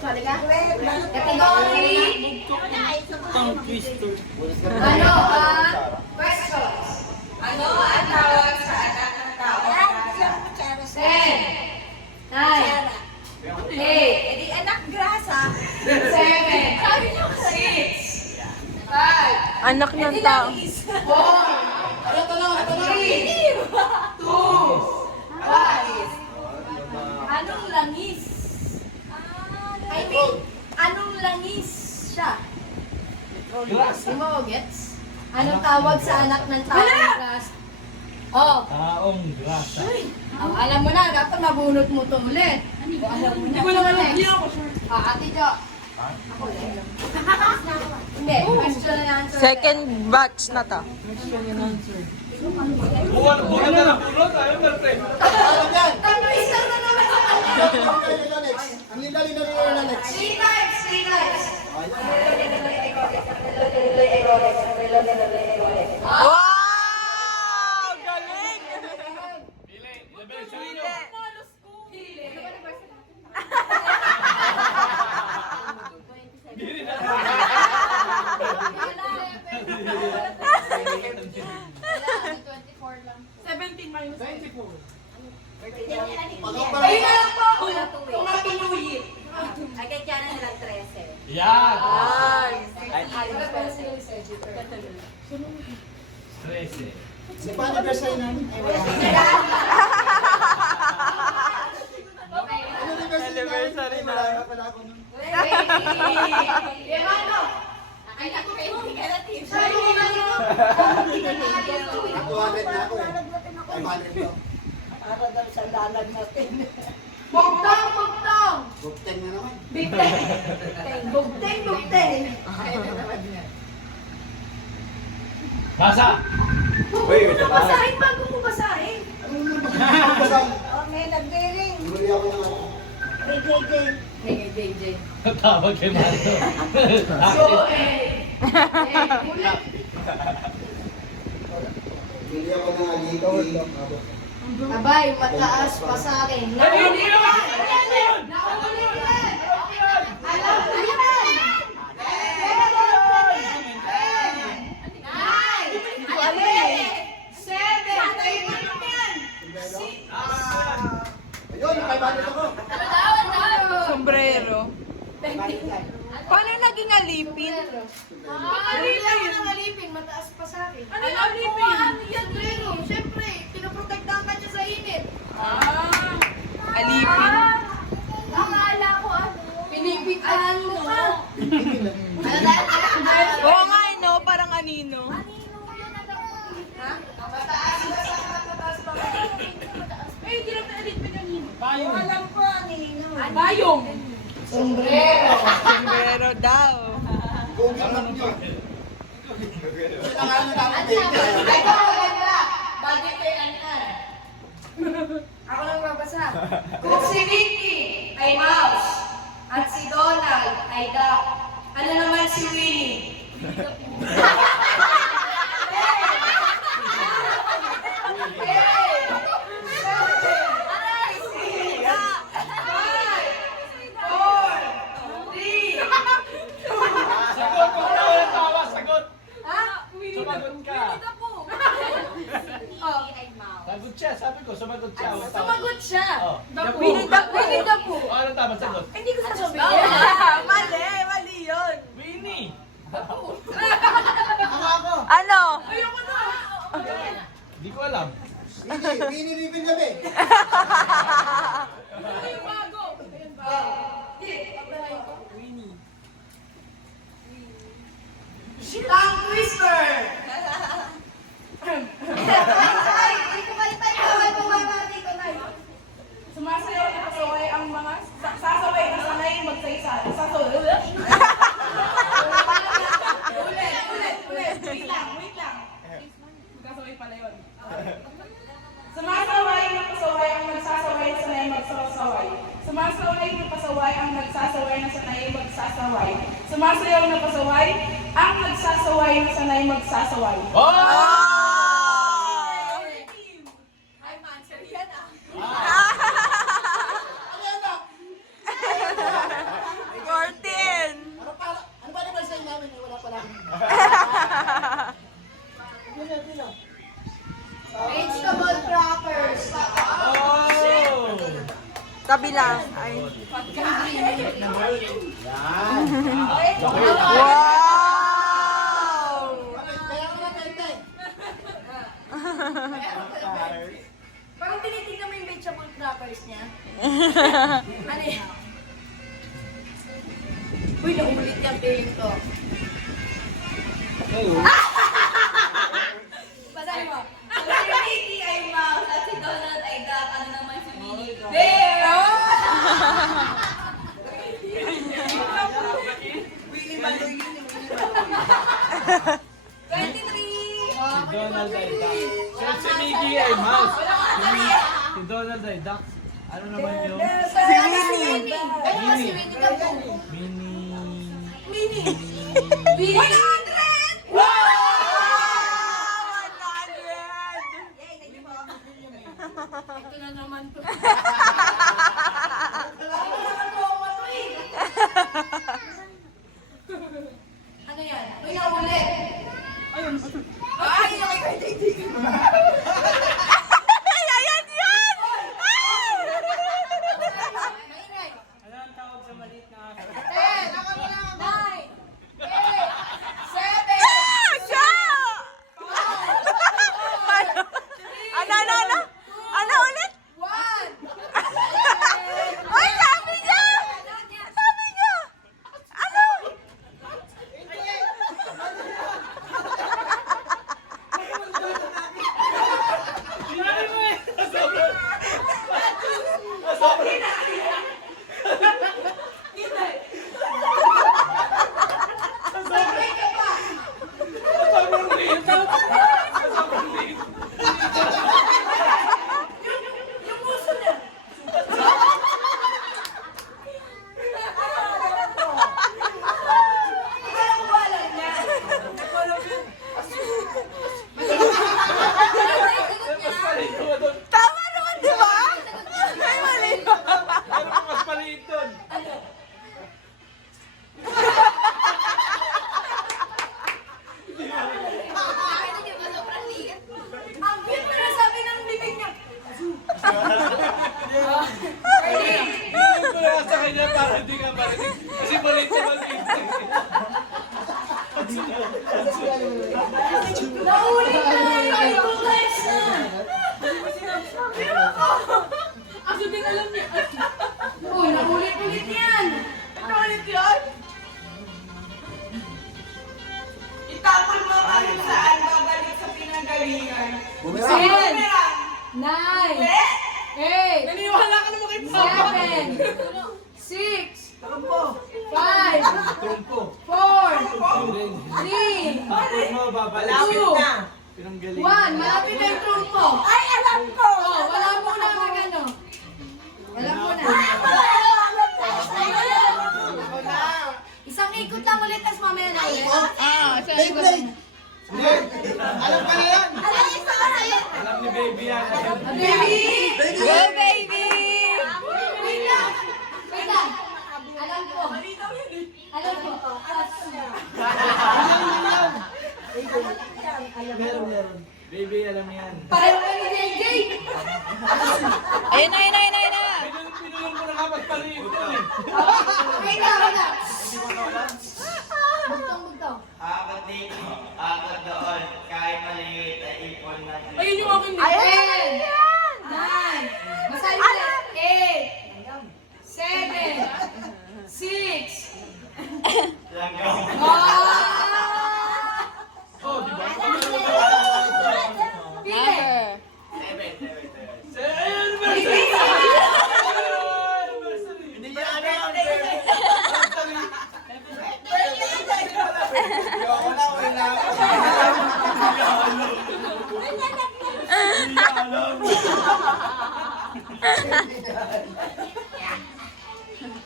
Sorry ka? Category. Tongue twister. Ano questions? Ano ang tawag sa anak ng tao? 10, 9, 8, Edi anak grasa. 7, 6, 5, Anak ng tao. 4, 3, 2, 1. Anong langis? I mean, anong langis siya? Di mo gets? Anong tawag sa anak ng tao? Oh, Taong grasa. alam mo na, dapat mabunot mo to ulit. Alam mo na. Hindi ko naman next. Ate Jo. Ako lang. Hindi, question and answer. Second batch na to. Buwan na lang. Bunot, ayaw na rin. Twister na naman sa kanya. Ang linda-linda na Lex. 3 times, 3 times. Wow! Galing! Ayun na lang po. Kung mapinulit. Ay, kay Kiana nilang 13. Yan. Stress eh. Di ba anniversary namin? Ay, wala. Anniversary na. Wala pala ako nun. Ay, naku, kayo. Nag-200 na ako eh. 500 to. Bugtong, bugtong. Gupten na naman. Bigteng. Bugteng, bugteng. Basa. Huwag mo basahin bago mo basahin. Ano naman ba? Oh, may nag-ring. Huli ako ng ano. Kay JJ. Hey, JJ. Tawag kay Mato. Ulit. Huli ako ng aliti. Abay, mataas pa sa akin. Naulit yan! Naulit yan! Alam ko yan! 7, 8, 7, Ayun, 500 ako. Sombrero. Paano naging alipin? alipin ang alipin, mataas pa sa akin. Ano yung alipin? Ano yan, Breno? Siyempre, pinoprotektahan ka niya sa init. Alipin? Akala ko ano? Pinipitahan mo ka. Oo nga, no? Parang anino. Ha? Mataas pa sa akin, mataas pa sa akin. Eh, hindi lang na-alipin ang init. Payong. Alam ko ang hino. Bayong. Sombrero. Sombrero daw. Google map nyo. Ang ano namin dito. Ito, ganda. Budget kay Anan. Ako lang babasa. Kung si Vicky ay mouse at si Donald ay duck, ano naman si Winnie? Sagot ko na walang tawa. Sagot. Sumagot ka. Sagot siya. Sabi ko, sumagot siya. Walang tawa. Sumagot siya. Oh. Winnie the Pooh. Winnie the Pooh. Oh, anong tama sagot? Hindi ko sasabihin. Mali, mali yun. Winnie. Ano? Ayoko na. Hindi ko alam. Winnie Ribbon gabi. Ano yung bago? Ayun ba? Winnie. Tongue twister! Ay, hindi ko kayo tayo. Ay, bumaba dito na. Sumasayaw at pasaway ang mga sasaway na sanay magsaysay. Sasaway. Ulit. Wait lang. Magkasaway pala yun. Sumasaway na pasaway ang nagsasaway na sanay magsasaway. Sumasaway na pasaway ang nagsasaway na sanay magsasaway. Sumasayaw na pasaway ang nagsasaway na sanay magsasaway. Oh! I'm answer yan ah. Kabila. Ay. Wow! Kaya na, Tente. Parang tinitignan mo yung vegetable crackers niya. Ano yan? Uy, naulit yung feeling ko. Basahin mo. Si Mickey ay mouse at si Donald ay duck. Ano naman si Minnie? Bear! Willy Maloy yun. 23! Si Donald ay duck. Si Mickey ay mouse. Si Donald ay duck. Ano naman yun? Si Winnie. Ano ba si Winnie the Pooh? Minnie. Winnie! 100! Wow! 100! Ito na naman to. Ano naman to? Ano eh? Ano yan? Uy, naulit. Ay, okay. Ayan yan! Maingay. Ano ang tawag sa maliit na aso? 10, 9, 8, 7, Go! Ano? Ano ulit? 1. Ay, sabi niya! Sabi niya! Ano? Sinabi mo eh! Sabay ka pa. Yung puso niya. Akala ko ba alam niya? Tama naman, di ba? Ay, mali. Ano ang mas maliit doon? Ano? Ang cute mo na sabi ng bibig niya. Hindi ko na sa kanya para hindi ka marinig. Kasi maliit sa maliit. Naulit na ngayon. Ito guys na. Ako din alam niya. Uy, naulit-ulit yan. Ano ulit yun? Itapon mo kami saan babalik sa pinanggalingan. Ten, 9, 8, Naniwala ka naman kay Papa. 7, 6, 5, 4, 3, Trumpo. 3, Mo, babalik. 2, Pinanggaling. 1. Malapit na yung trumpo. Ay, alam ko! Oh, wala mo na magano. Wala mo na. Isang ikot lang ulit, tas mamaya na ulit. Beyblade. Alam ka na yan. Alam niyo sa ano yan? Alam ni baby yan. Baby! Go, baby! Wait lang! Wait lang! Alam ko. Alam ko. Meron. Baby, alam yan. Pareho kayo ni JJ! Ayun na. Pinulong mo na kapag maliit doon eh. Wait lang. Bugtong. Akad dito, akad doon, kahit maliit ay ipon na dito. Ayun yung akin din. 10, 9, basahin mo ulit. 8, 7, 6, Langgam. Oh, di ba? Pili! Hindi niya alam.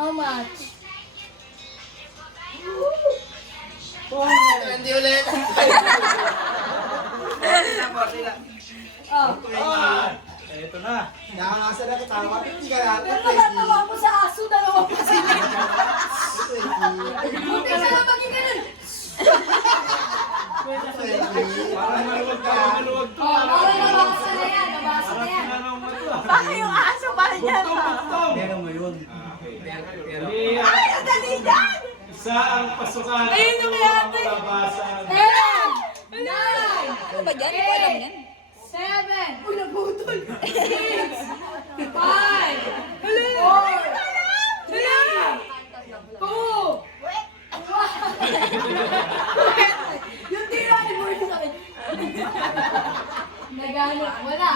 How much? Hindi ulit. Oh. Ito na. Nakakasa na kita. 150 ka natin. Pero matatawa mo sa aso, dalawa pa sila. Buti na lang maging ganun. Parang maluwag to. Oh, okay, nabasa na yan. Parang tinanong mo to Baka yung aso pa niya. Buktong! Pero mo yun. Ay, ang dali dyan! Isa ang pasukan. Ayun yung kaya ate. Labasan. 10, 9, Ano ba dyan? Hindi ko alam yan. 7, Uy, nabutol. 6, 5, 4, 3, 2, 1. Yung tira ni Boy sa akin. Nagano, wala.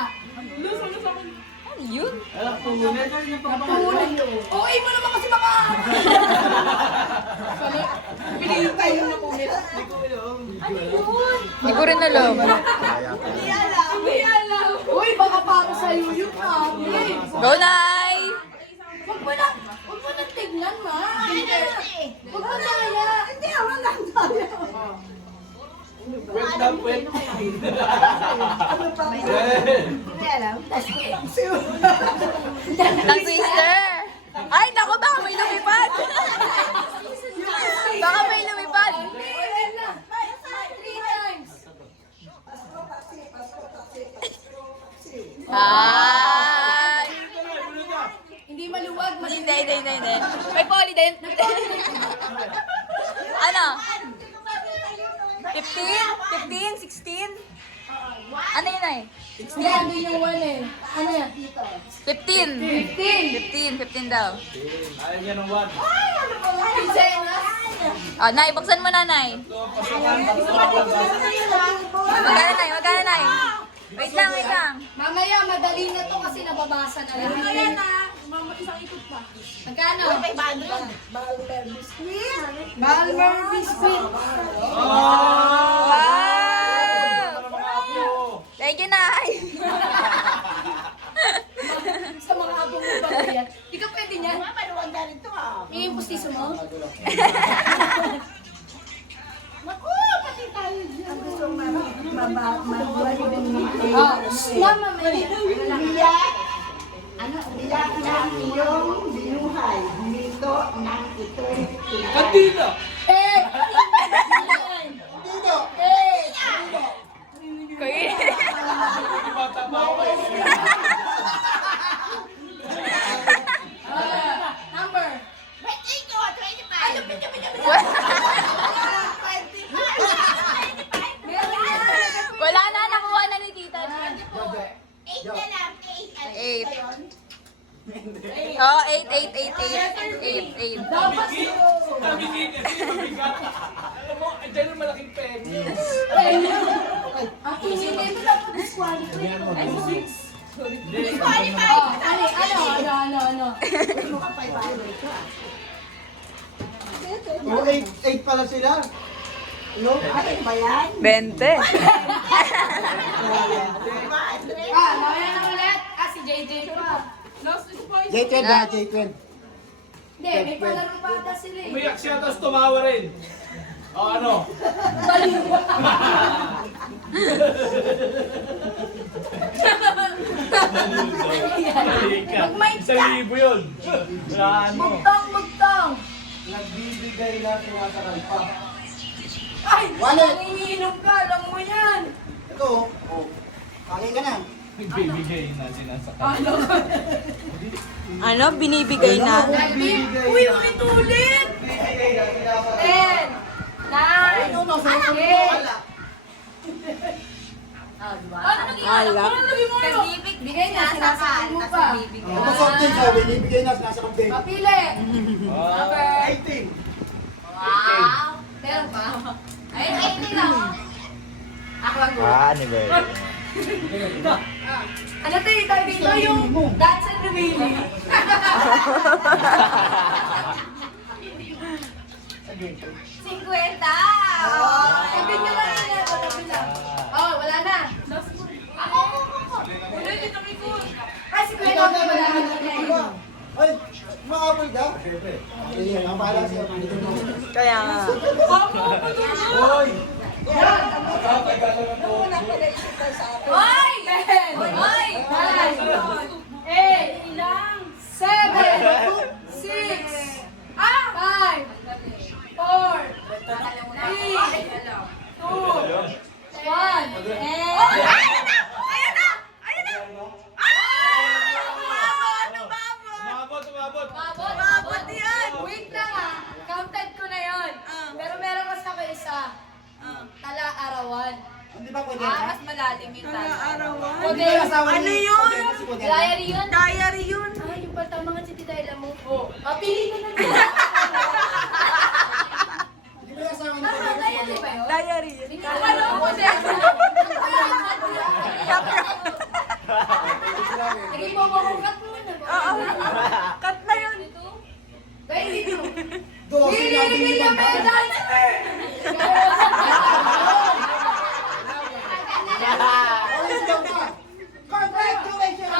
Luso sa akin. Ano yun? Alam, pumunit. Napunan. Okay mo naman kasi baka. Piliin tayo ng napunit. Hindi ko rin alam. Hindi alam. Uy, baka para sa'yo yun, ate. Go, Nay! Huwag mo na tignan, ma. Huwag mo na kaya. Hindi, ako lang tayo. Wait na, wait. Hindi alam. Ang sister! Ay, naku, baka may lumipad! Baka may lumipad! Hindi, wala na. 3 times. Ay! Hindi maluwag. Hindi. May poly din. Ano? 15? 15? 16? Ano yun ay? Hindi, andun yung 1 eh. Ano yan? 15. 15 daw. Ayaw niya ng one. Quincenas. Oh, Nay, buksan mo na, Nay. Pasukan, pasukan. Magkano, Nay? Wait lang. Mamaya, madali na to kasi nababasa na lang. Kaya na. Isang ikot pa. Magkano? Balmer biscuit. Balmer biscuit. Wow! Thank you, Nay. Sa mga abong mo ba yan? Di ka pwede niyan. Maluwag na rin ito ah. Yung pustiso mo? Naku, pati tayo dyan. Ang gusto mabuhay din nito. Oh, mama, may Biyak na iyong binuhay. Dito ng ito'y Kandila! Eh! Dito! Kuya. Bata pa ako eh. Number. Wala na, nakuha na ni Tita. 8. Oh, 8. Dapat Nabigyan kasi mabigat. Alam mo, andyan yung malaking pen. ang ingin nito dapat disqualify. Ay, 6. Hindi. Ano? Oh, 8 pala sila. No? Ano ba yan? 20. Mamaya na ulit. Si JJ pa. Lost is poison. J20 na, J20. Hindi, may palaro pa ata sila eh. Umiyak siya, tapos tumawa rin. O ano? Isang libo yun. Wala ano. Bugtong. Nagbibigay na sinasakal pa. Ay, Wallet. nanginginom ka. Alam mo yan. Ito, oh. Kaya ka na. Nagbibigay na sinasakal. Ano? Binibigay na? Uy, ulit-ulit. 10, 9, Ano, nasa likod mo, wala. Ala. Bigay na, sinasakal mo pa. Masok din sa binibigay na sinasakal din. Papili. Number. 18. Meron pa? Ay, 18 lang. Ako lang. Ano to yung tawag dito yung dance and revealing? $50. Sabi nyo lang yun. Sabi lang. Oh, wala na. Ako. Ulit, ito may good. Ay, $50 wala na. Ay, mga ka? Ayun, ang bahala siya. Kaya nga. Hoy! Oy! Oy! 8, 7, 6, 5, 4, 3, 2, 1, and... Ayun na! pwede. Mas malalim yung tayo. Model. Ano yun? Diary yun. Diary yun. Ay, yung pala tama nga si Tita Ella mo. Mapili ka na. Di ba yung asawa ni Model? Diary yun. Ano mo, Naging mabahukat mo na. Cut na yun. Dahil dito. Doon, sinabi ni Nililibig Ma'am. na dancer! Alis ka pa. Congratulations!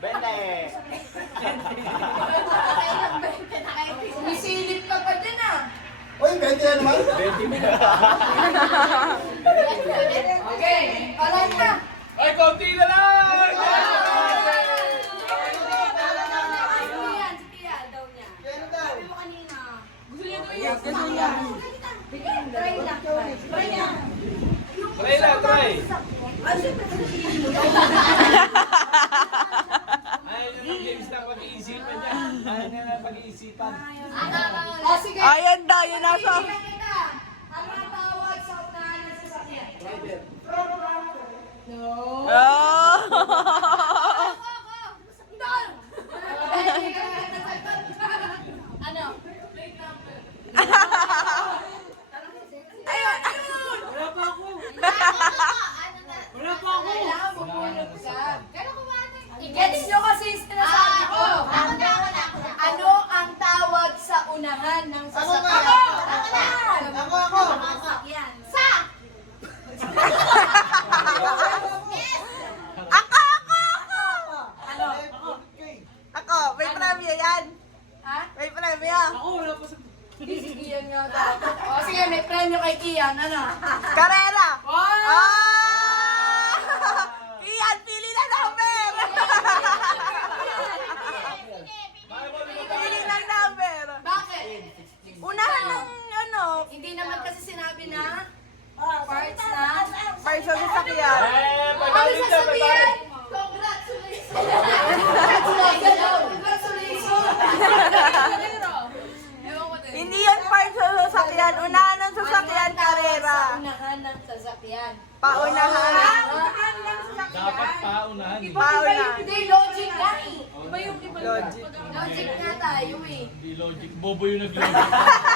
Bente! Sumisilip ka pa din ah. Uy, 20 na naman. Okay, palay na. Ay, konti na lang! Try na, try! Ayaw niya ng games na pag-iisipan niya. Ayaw niya na pag-iisipan. Oh, sige. Ayan daw, yun nasa. Bigyan kita. Ano ang tawag sa unahan ng sasakyan? Oh. Ano? Wala pa ako! Wala pa ako! Kailangan bumulog ka. I-gets nyo kasi yung sinasabi ko. Ano ang tawag sa unahan ng sasakyan? Ako! Ako, may premyo yan. Ha? May premyo. Ako, wala pa sa... Hindi si Kian nga dapat. O sige, may premyo kay Kian. Ano? Karera. Wow! Ah! Iyan, pili na number. Pili na number. Bakit? Unahan ng ano, Hindi naman kasi sinabi na parts na. parts of sasakyan. Eh, Ano pagalit na, sasabihin? pagalit! Congratulations! Congratulations! Ewan ko din. Hindi yan parts of sasakyan. Unahan ng sasakyan, Ano ang tawag karera. sa unahan ng sasakyan? Paunahan. Dapat paunahan eh. Pauna. Hindi, logic nga eh. Iba yung Logic. logic nga tayo eh. Hindi logic. Bobo yung nag-logic.